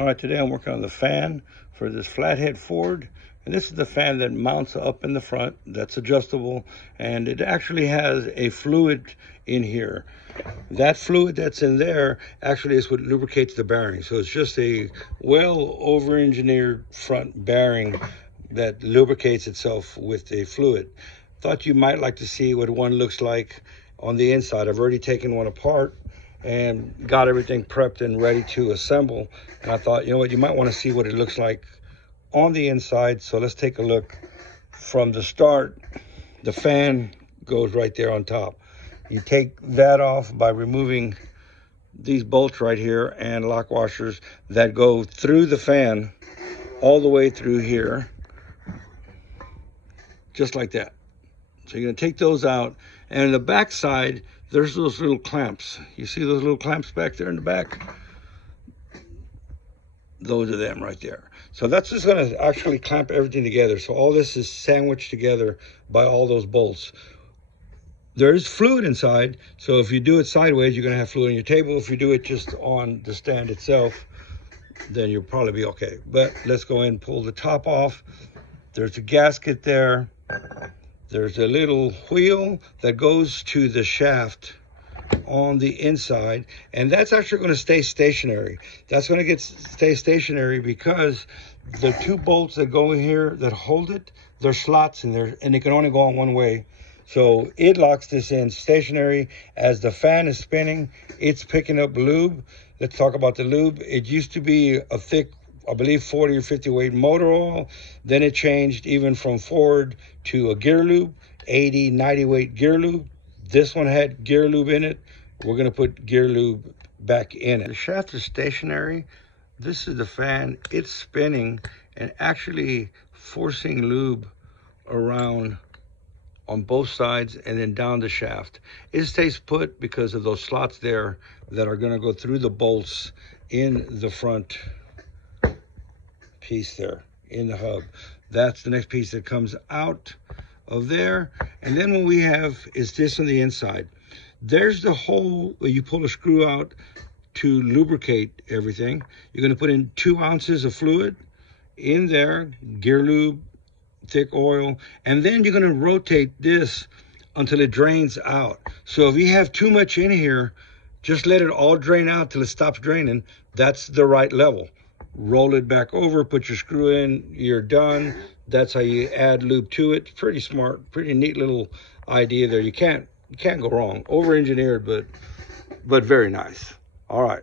All right, today I'm working on the fan for this Flathead Ford. And this is the fan that mounts up in the front, that's adjustable, and it actually has a fluid in here. That fluid that's in there actually is what lubricates the bearing. So it's just a well over-engineered front bearing that lubricates itself with a fluid. Thought you might like to see what one looks like on the inside. I've already taken one apart and got everything prepped and ready to assemble. And I thought, you know what, you might want to see what it looks like on the inside. So let's take a look from the start. The fan goes right there on top. You take that off by removing these bolts right here and lock washers that go through the fan all the way through here, just like that. So you're going to take those out, and in the back side there's those little clamps. You see those little clamps back there in the back? Those are them right there. So that's just going to actually clamp everything together. So all this is sandwiched together by all those bolts. There's fluid inside, so if you do it sideways, you're going to have fluid on your table. If you do it just on the stand itself, then you'll probably be okay. But let's go in and pull the top off. There's a gasket there. There's a little wheel that goes to the shaft on the inside, and that's actually going to stay stationary. That's going to stay stationary because the two bolts that go in here that hold it, there's slots in there, and they can only go on one way. So it locks this in stationary. As the fan is spinning, it's picking up lube. Let's talk about the lube. It used to be a thick, I believe 40 or 50 weight motor oil. Then it changed even from Ford to a gear lube, 80, 90 weight gear lube. This one had gear lube in it. We're gonna put gear lube back in it. The shaft is stationary. This is the fan. It's spinning and actually forcing lube around on both sides and then down the shaft. It stays put because of those slots there that are gonna go through the bolts in the front piece there, in the hub. That's the next piece that comes out of there. And then what we have is this on the inside. There's the hole where you pull a screw out to lubricate everything. You're gonna put in 2 ounces of fluid in there, gear lube, thick oil, and then you're going to rotate this until it drains out. So if you have too much in here, just let it all drain out till it stops draining. That's the right level. Roll it back over, put your screw in, you're done. That's how you add lube to it. Pretty smart, pretty neat little idea there. You can't go wrong. Over engineered, but very nice. All right.